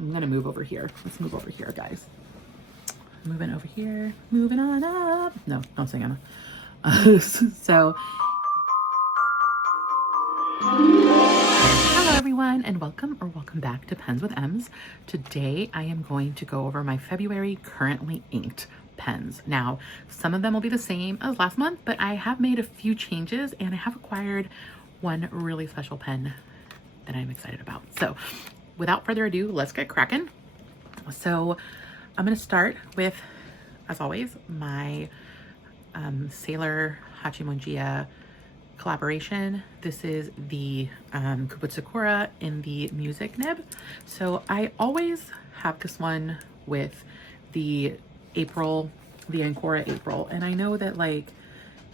I'm gonna move over here. Let's move over here, guys. Moving over here, moving on up. No, don't sing, Emma. So, hello everyone, and welcome back to Pens with Ems. Today I am going to go over my February currently inked pens. Now, some of them will be the same as last month, but I have made a few changes and I have acquired one really special pen that I'm excited about. So, without further ado, let's get cracking. So, I'm going to start with, as always, my Sailor Hachimonjia collaboration. This is the Kubutsukura in the music nib. So I always have this one with the April, the Ancora April. And I know that like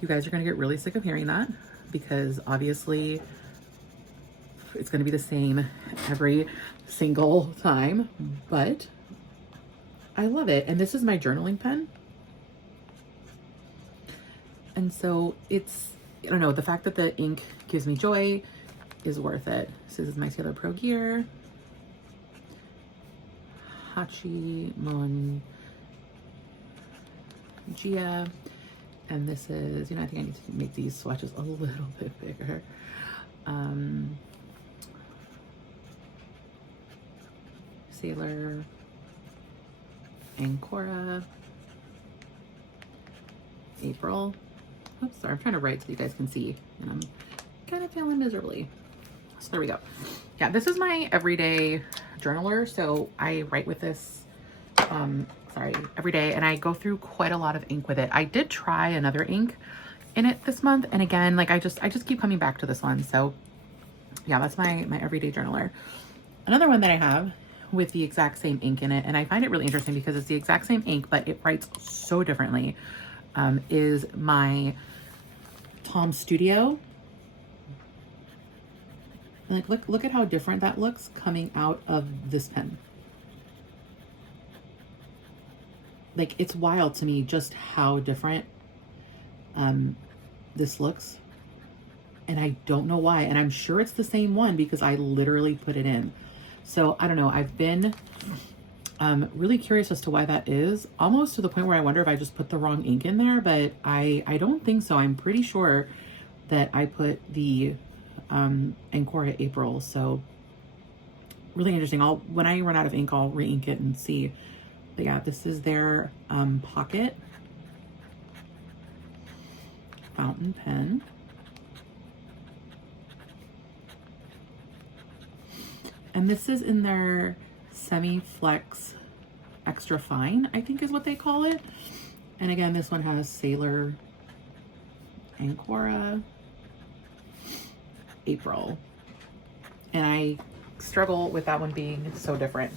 you guys are going to get really sick of hearing that because obviously it's going to be the same every single time, but I love it. And this is my journaling pen. And so it's, I don't know, the fact that the ink gives me joy is worth it. So this is my Sailor Pro Gear. Hachimonjia. And this is, I think I need to make these swatches a little bit bigger. Sailor Ancora April. Oops, sorry, I'm trying to write so you guys can see, and I'm kind of failing miserably. So there we go. Yeah, this is my everyday journaler. So I write with this, every day, and I go through quite a lot of ink with it. I did try another ink in it this month, and again, like I just keep coming back to this one. So yeah, that's my everyday journaler. Another one that I have with the exact same ink in it, and I find it really interesting because it's the exact same ink, but it writes so differently, is my Tom Studio. Like, look at how different that looks coming out of this pen. Like, it's wild to me just how different this looks. And I don't know why. And I'm sure it's the same one because I literally put it in. So I don't know. I've been really curious as to why that is, almost to the point where I wonder if I just put the wrong ink in there, but I don't think so. I'm pretty sure that I put the Ancora April. So really interesting. When I run out of ink, I'll re-ink it and see. But yeah, this is their pocket fountain pen. And this is in their semi-flex extra fine, I think is what they call it. And again, this one has Sailor Ancora April. And I struggle with that one being so different.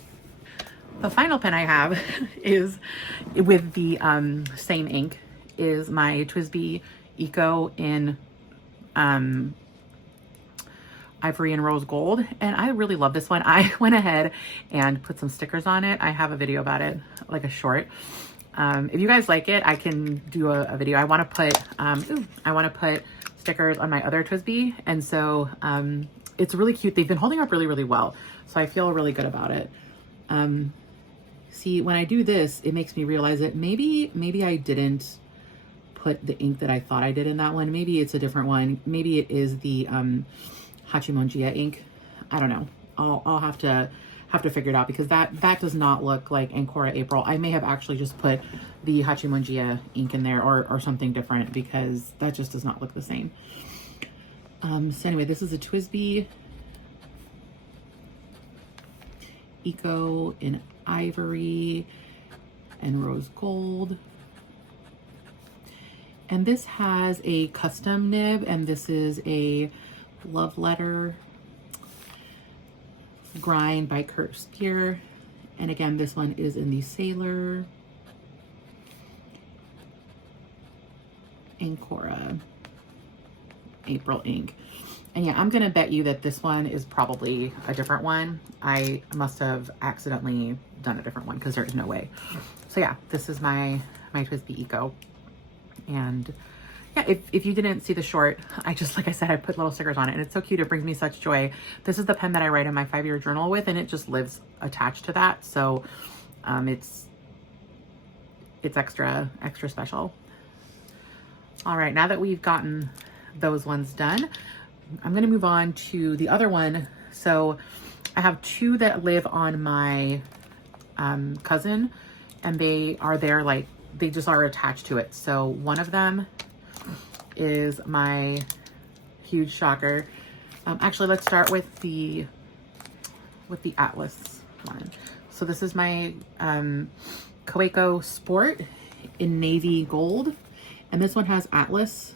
The final pen I have is with the same ink, is my TWSBI Eco in Ivory and Rose Gold, and I really love this one. I went ahead and put some stickers on it. I have a video about it, like a short. If you guys like it, I can do a video. I want to put stickers on my other TWSBI, and so it's really cute. They've been holding up really, really well, so I feel really good about it. See, when I do this, it makes me realize that maybe I didn't put the ink that I thought I did in that one. Maybe it's a different one. Maybe it is the Hachimonjia ink. I don't know. I'll have to figure it out because that does not look like Ancora April. I may have actually just put the Hachimonjia ink in there or something different because that just does not look the same. So anyway, this is a TWSBI Eco in Ivory and Rose Gold. And this has a custom nib, and this is a love letter grind by Kurt Spear. And again, this one is in the Sailor Ancora April ink. And yeah, I'm gonna bet you that this one is probably a different one. I must have accidentally done a different one because there is no way. So yeah, this is my TWSBI Eco. And yeah, if you didn't see the short, I just, like I said, I put little stickers on it and it's so cute. It brings me such joy. This is the pen that I write in my 5-year journal with, and it just lives attached to that. So it's extra special. All right, now that we've gotten those ones done, I'm going to move on to the other one. So I have two that live on my cousin, and they are there, like, they just are attached to it. So one of them is my huge shocker. Actually, let's start with the Atlas one. So this is my Kaweco Sport in navy gold, and this one has Atlas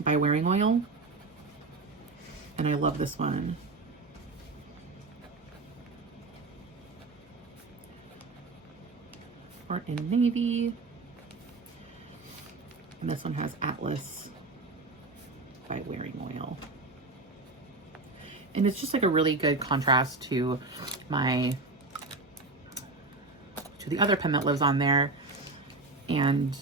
by Wearing Oil, and I love this one. Sport in navy, and this one has Atlas by Wearing Oil. And it's just like a really good contrast to the other pen that lives on there. And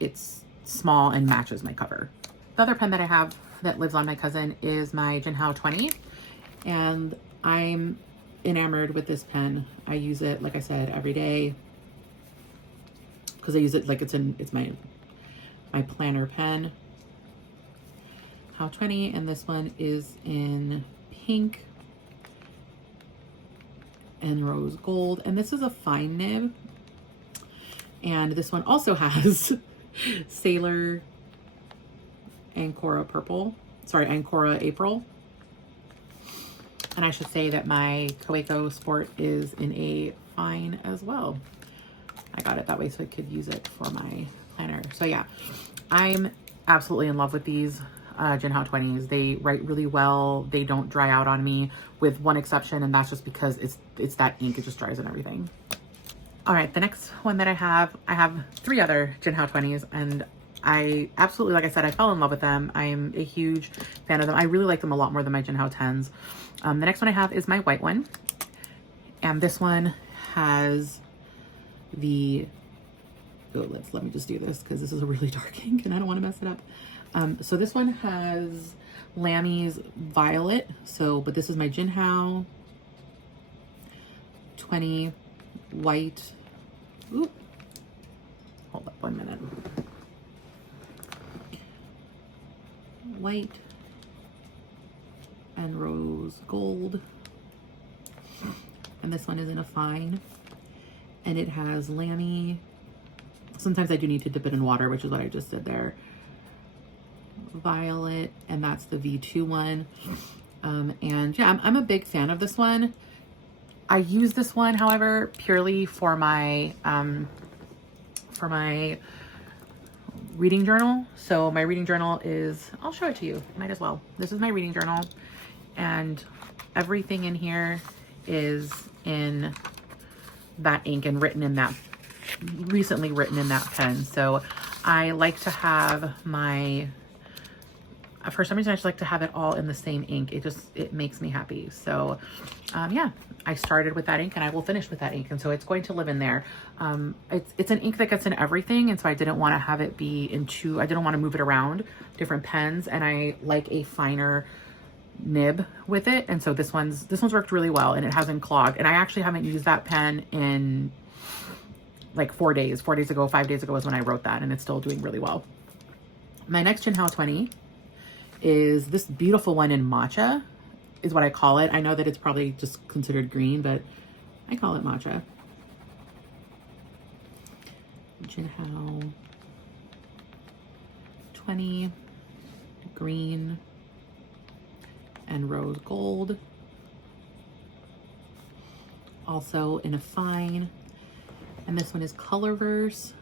it's small and matches my cover. The other pen that I have that lives on my cousin is my Jinhao 20. And I'm enamored with this pen. I use it, like I said, every day. Because I use it like it's my planner pen. How 20, and this one is in pink and rose gold, and this is a fine nib, and this one also has Sailor Ancora purple, sorry, Ancora April. And I should say that my Kaweco Sport is in a fine as well. I got it that way so I could use it for my planner. So yeah, I'm absolutely in love with these Jinhao 20s. They write really well. They don't dry out on me, with one exception, and that's just because it's that ink. It just dries and everything. All right, the next one that I have 3 other Jinhao 20s, and I absolutely, like I said, I fell in love with them. I am a huge fan of them. I really like them a lot more than my Jinhao 10s. The next one I have is my white one, and this one has the, oh, let me just do this because this is a really dark ink and I don't want to mess it up. So this one has Lami's Violet. So, but this is my Jinhao 20 white. Ooh, hold up 1 minute. White and rose gold. And this one is in a fine. And it has Lamy. Sometimes I do need to dip it in water, which is what I just did there. Violet, and that's the V2 one. And yeah, I'm a big fan of this one. I use this one, however, purely for my reading journal. So my reading journal is, I'll show it to you, might as well. This is my reading journal, and everything in here is in that ink and recently written in that pen. So I like to have for some reason, I just like to have it all in the same ink. It makes me happy. So yeah, I started with that ink and I will finish with that ink. And so it's going to live in there. It's an ink that gets in everything. And so I didn't want to have it be I didn't want to move it around different pens. And I like a finer nib with it. And so this one's worked really well, and it hasn't clogged. And I actually haven't used that pen in like 4 days. 5 days ago is when I wrote that, and it's still doing really well. My next Jinhao 20 is this beautiful one in matcha, is what I call it. I know that it's probably just considered green, but I call it matcha. Jinhao 20, green and rose gold. Also in a fine. And this one is Colorverse.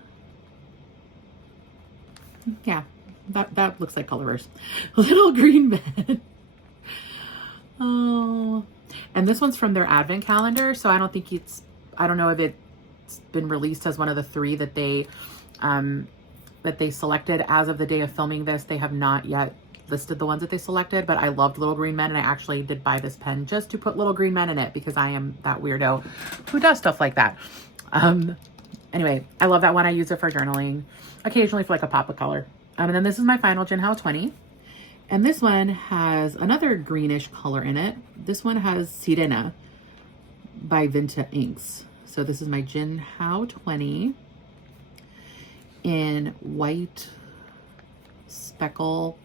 Yeah, that looks like Colorverse. Little green man. Oh, and this one's from their advent calendar. So I don't know if it's been released as one of the 3 that they selected as of the day of filming this. They have not yet listed the ones that they selected, but I loved Little Green Men, and I actually did buy this pen just to put Little Green Men in it because I am that weirdo who does stuff like that. Anyway, I love that one. I use it for journaling, occasionally for like a pop of color. And then this is my final Jinhao 20. And this one has another greenish color in it. This one has Sirena by Vinta Inks. So this is my Jinhao 20 in white, speckle,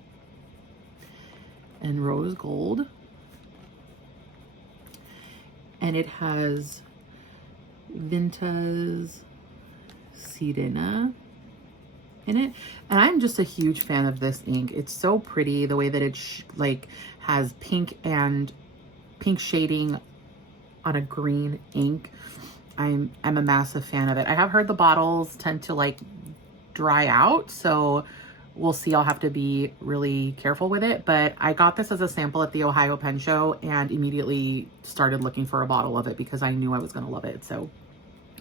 and rose gold. And it has Vinta's Sirena in it. And I'm just a huge fan of this ink. It's so pretty the way that it like has pink and pink shading on a green ink. I'm a massive fan of it. I have heard the bottles tend to like dry out, so we'll see. I'll have to be really careful with it, but I got this as a sample at the Ohio Pen Show and immediately started looking for a bottle of it because I knew I was going to love it. So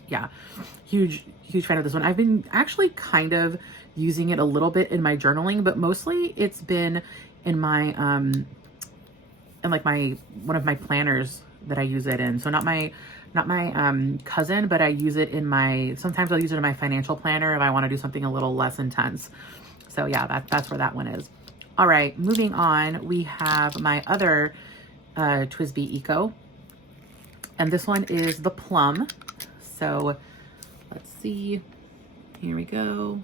yeah, huge fan of this one. I've been actually kind of using it a little bit in my journaling, but mostly it's been in my in like one of my planners that I use it in. So not my cousin, but I use it in sometimes I'll use it in my financial planner if I want to do something a little less intense. So yeah, that's where that one is. All right, moving on, we have my other TWSBI Eco, and this one is the plum. So let's see, here we go.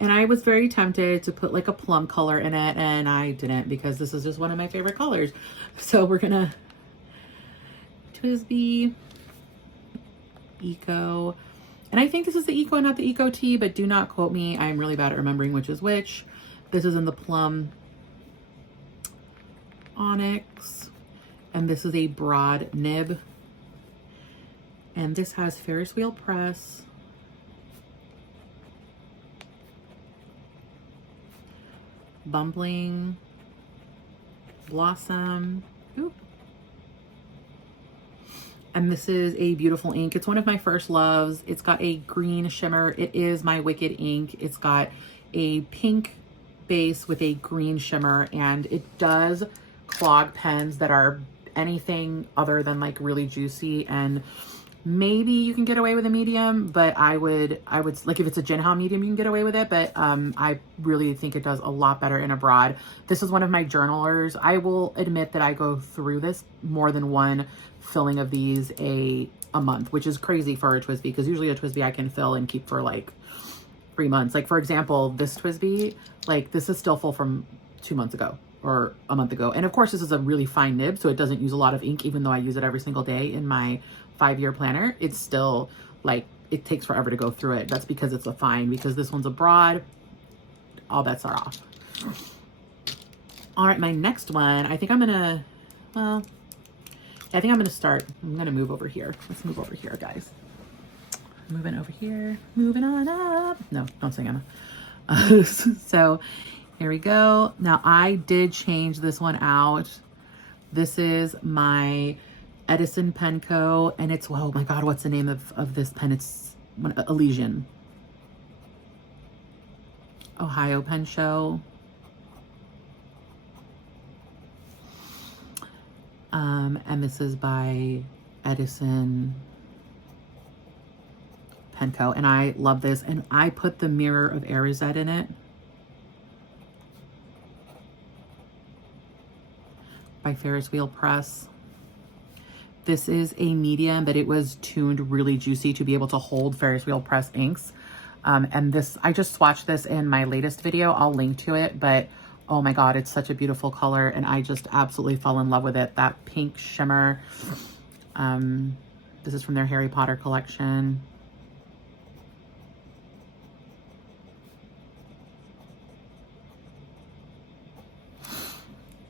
And I was very tempted to put like a plum color in it, and I didn't because this is just one of my favorite colors. So we're gonna TWSBI Eco. And I think this is the Eco, not the Eco Tea, but do not quote me. I'm really bad at remembering which is which. This is in the plum onyx, and this is a broad nib. And this has Ferris wheel press, bumbling, blossom. Ooh. And this is a beautiful ink. It's one of my first loves. It's got a green shimmer. It is my Wicked ink. It's got a pink base with a green shimmer, and it does clog pens that are anything other than like really juicy. And maybe you can get away with a medium, but I would like, if it's a Jinhao medium, you can get away with it. But I really think it does a lot better in a broad. This is one of my journalers. I will admit that I go through this more than one filling of these a month, which is crazy for a TWSBI, because usually a TWSBI I can fill and keep for like 3 months. Like for example, this TWSBI, like this is still full from 2 months ago or a month ago. And of course this is a really fine nib, so it doesn't use a lot of ink, even though I use it every single day in my 5-year planner. It's still like, it takes forever to go through it. That's because it's a fine, because this one's a broad, all bets are off. All right, my next one, I think I'm gonna, well, I think I'm gonna start, I'm gonna move over here. Let's move over here, guys. Moving over here, moving on up. No, don't sing, Emma. So here we go. Now I did change this one out. This is my Edison Pen Co. And it's, oh my God, what's the name of this pen? It's Elysian. Ohio Pen Show. And this is by Edison Pen Co. And I love this. And I put the Mirror of Erised in it by Ferris Wheel Press. This is a medium, but it was tuned really juicy to be able to hold Ferris Wheel Press inks. And this, I just swatched this in my latest video. I'll link to it, but oh my God, it's such a beautiful color. And I just absolutely fell in love with it. That pink shimmer. This is from their Harry Potter collection.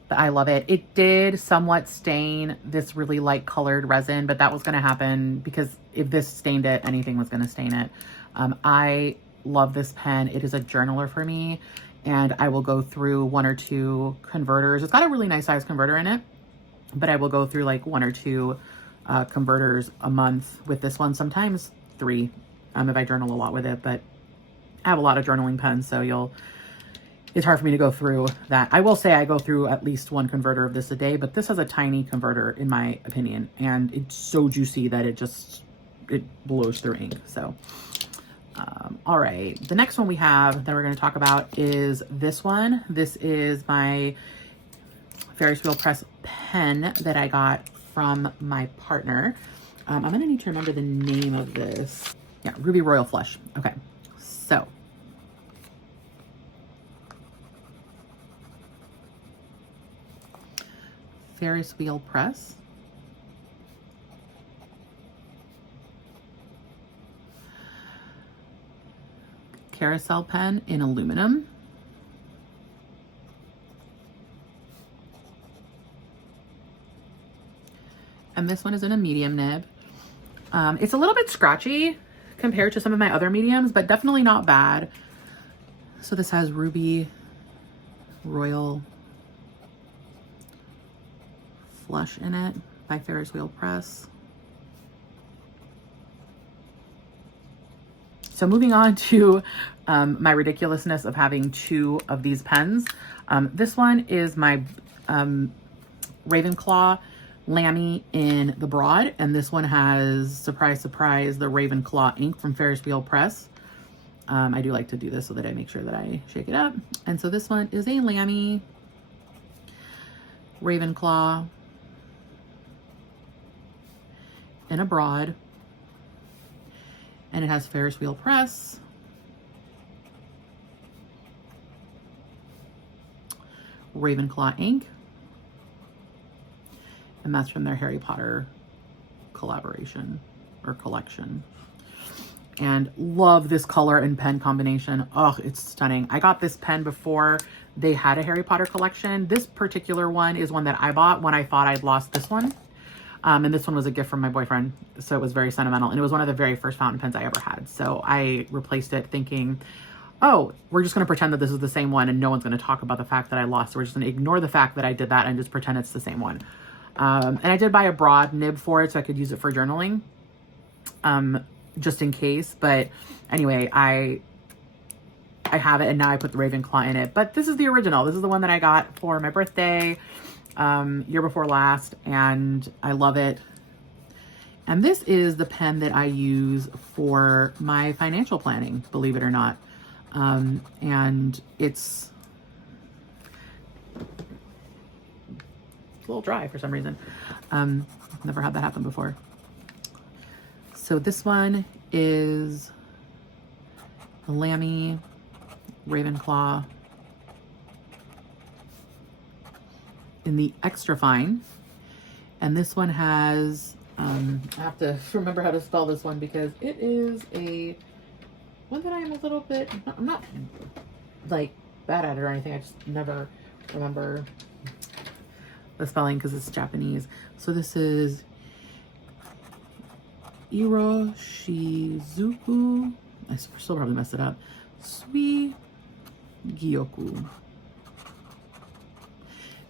But I love it. It did somewhat stain this really light colored resin, but that was going to happen because if this stained it, anything was going to stain it. I love this pen. It is a journaler for me, and I will go through 1 or 2 converters. It's got a really nice size converter in it, but I will go through like 1 or 2 converters a month with this one, sometimes 3 if I journal a lot with it. But I have a lot of journaling pens, so it's hard for me to go through that. I will say I go through at least 1 converter of this a day, but this has a tiny converter in my opinion, and it's so juicy that it just it blows through ink. So, all right. The next one we have that we're going to talk about is this one. This is my Ferris wheel press pen that I got from my partner. I'm going to need to remember the name of this. Yeah, Ruby Royal Flush. Okay, so Ferris wheel press. Carousel pen in aluminum. And this one is in a medium nib. It's a little bit scratchy compared to some of my other mediums, but definitely not bad. So this has Ruby Royal Flush in it by Ferris Wheel Press. So moving on to my ridiculousness of having two of these pens. This one is my Ravenclaw Lamy in the broad, and this one has, surprise, surprise, the Ravenclaw ink from Ferris Wheel Press. I do like to do this so that I make sure that I shake it up. And so this one is a Lamy Ravenclaw in a broad, and it has Ferris Wheel Press. Ravenclaw ink. And that's from their Harry Potter collaboration or collection. And love this color and pen combination. Oh, it's stunning. I got this pen before they had a Harry Potter collection. This particular one is one that I bought when I thought I'd lost this one. And this one was a gift from my boyfriend, so it was very sentimental. And it was one of the very first fountain pens I ever had. So I replaced it thinking, oh, we're just going to pretend that this is the same one and no one's going to talk about the fact that I lost. So we're just going to ignore the fact that I did that and just pretend it's the same one. And I did buy a broad nib for it so I could use it for journaling, just in case. But anyway, I have it, and now I put the Ravenclaw in it. But this is the original. This is the one that I got for my birthday year before last, and I love it. And this is the pen that I use for my financial planning, believe it or not. And it's a little dry for some reason. Never had that happen before. So this one is the Lamy Ravenclaw in the extra fine. And this one has, I have to remember how to spell this one because it is a one that I am a little bit, I'm not like bad at it or anything. I just never remember the spelling because it's Japanese. So this is Iroshizuku. I still probably messed it up. Sui Gyoku.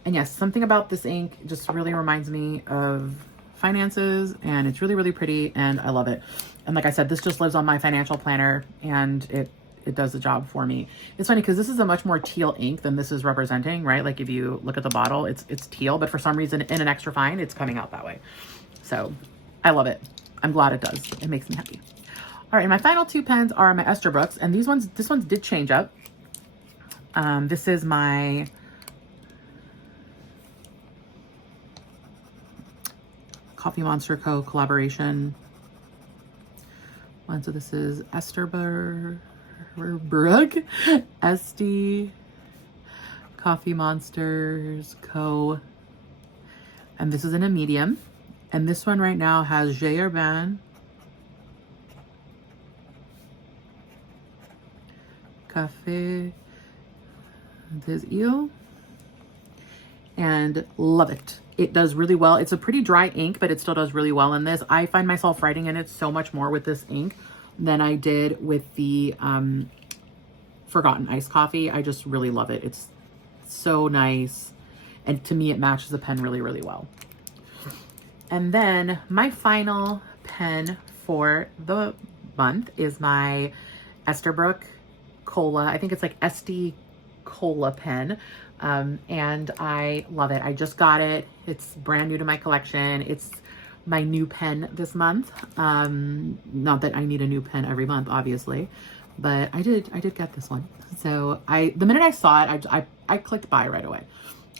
And yes, something about this ink just really reminds me of finances, and it's really, really pretty, and I love it. And like I said, this just lives on my financial planner, and it does the job for me. It's funny because this is a much more teal ink than this is representing, right? Like if you look at the bottle, it's teal, but for some reason in an extra fine, it's coming out that way. So I love it. I'm glad it does. It makes me happy. All right, and my final two pens are my Esterbrooks, and this one's did change up. This is my Coffee Monster Co. collaboration one. So this is Esterbrook, Esty Coffee Monsters Co. And this is in a medium. And this one right now has J. Urban, Café des Îles, and love it. It does really well. It's a pretty dry ink, but it still does really well in this. I find myself writing in it so much more with this ink than I did with the Forgotten Iced Coffee. I just really love it. It's so nice. And to me, it matches the pen really, really well. And then my final pen for the month is my Esterbrook Cola. I think it's like SD Cola pen. And I love it. I just got it. It's brand new to my collection. It's my new pen this month. Not that I need a new pen every month, obviously, but I did get this one. So the minute I saw it, I clicked buy right away.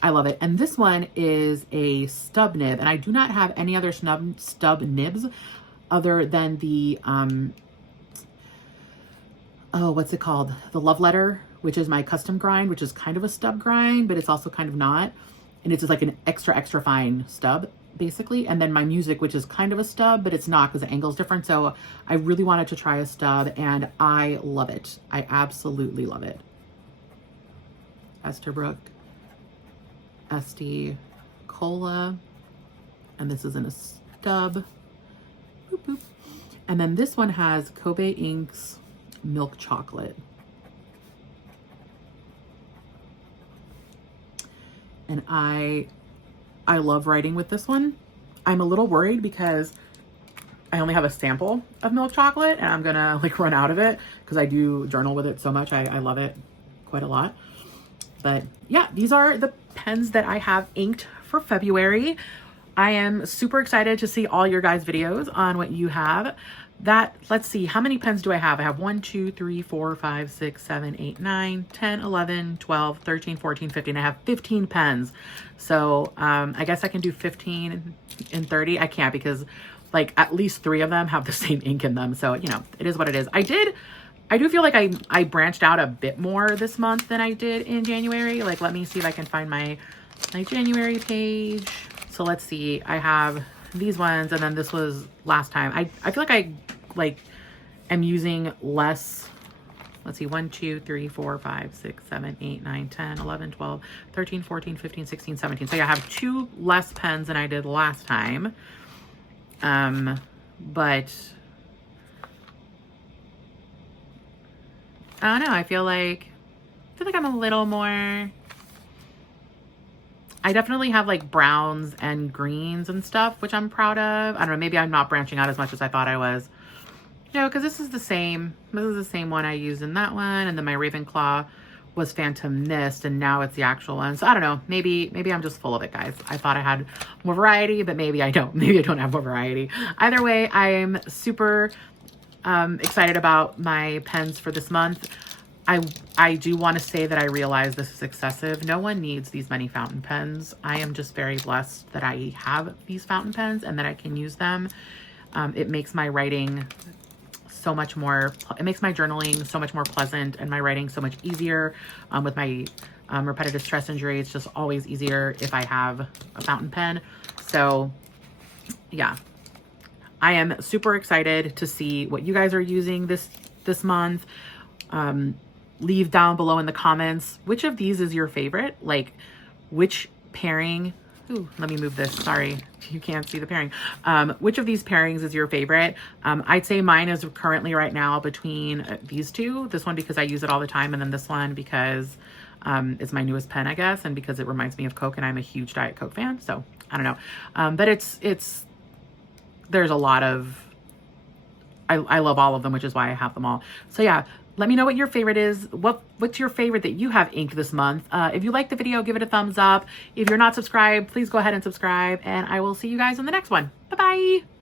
I love it. And this one is a stub nib, and I do not have any other stub nibs other than the, oh, what's it called? The Love Letter, which is my custom grind, which is kind of a stub grind, but it's also kind of not. And it's just like an extra fine stub, basically. And then my Music, which is kind of a stub, but it's not because the angle's different. So I really wanted to try a stub, and I love it. I absolutely love it. Esterbrook, Esty Cola, and this is in a stub. Boop, boop. And then this one has Kobe Inks Milk Chocolate. And I love writing with this one. I'm a little worried because I only have a sample of milk chocolate and I'm gonna like run out of it because I do journal with it so much. I love it quite a lot. But yeah, these are the pens that I have inked for February. I am super excited to see all your guys' videos on what you have. Let's see, how many pens do I have? I have 1, 2, 3, 4, 5, 6, 7, 8, 9, 10, 11, 12, 13, 14, 15. I have 15 pens. So I guess I can do 15 and 30. I can't because like at least 3 of them have the same ink in them. So, you know, it is what it is. I do feel like I branched out a bit more this month than I did in January. Like, let me see if I can find my January page. So let's see, I have these ones, and then this was last time. I feel like I am using less. Let's see, 1, 2, 3, 4, 5, 6, 7, 8, 9, 10, 11, 12, 13, 14, 15, 16, 17. So yeah, I have 2 less pens than I did last time. But I don't know, I feel like I'm a little more, I definitely have like browns and greens and stuff, which I'm proud of. I don't know, maybe I'm not branching out as much as I thought I was. You know, because this is the same one I used in that one, and then my Ravenclaw was Phantom Mist, and now it's the actual one. So I don't know, maybe I'm just full of it, guys. I thought I had more variety, but maybe I don't. Maybe I don't have more variety. Either way, I am super excited about my pens for this month. I do want to say that I realize this is excessive. No one needs these many fountain pens. I am just very blessed that I have these fountain pens and that I can use them. It makes my writing so much more, it makes my journaling so much more pleasant and my writing so much easier. With my repetitive stress injury, it's just always easier if I have a fountain pen. So yeah, I am super excited to see what you guys are using this month. Leave down below in the comments which of these is your favorite, like which pairing. Ooh, let me move this, sorry, you can't see the pairing. Which of these pairings is your favorite? I'd say mine is currently right now between these two, this one because I use it all the time, and then this one because it's my newest pen, I guess, and because it reminds me of Coke, and I'm a huge Diet Coke fan. So I don't know, but there's a lot of, I love all of them, which is why I have them all. So yeah, let me know what your favorite is. What's your favorite that you have inked this month? If you like the video, give it a thumbs up. If you're not subscribed, please go ahead and subscribe, and I will see you guys in the next one. Bye-bye.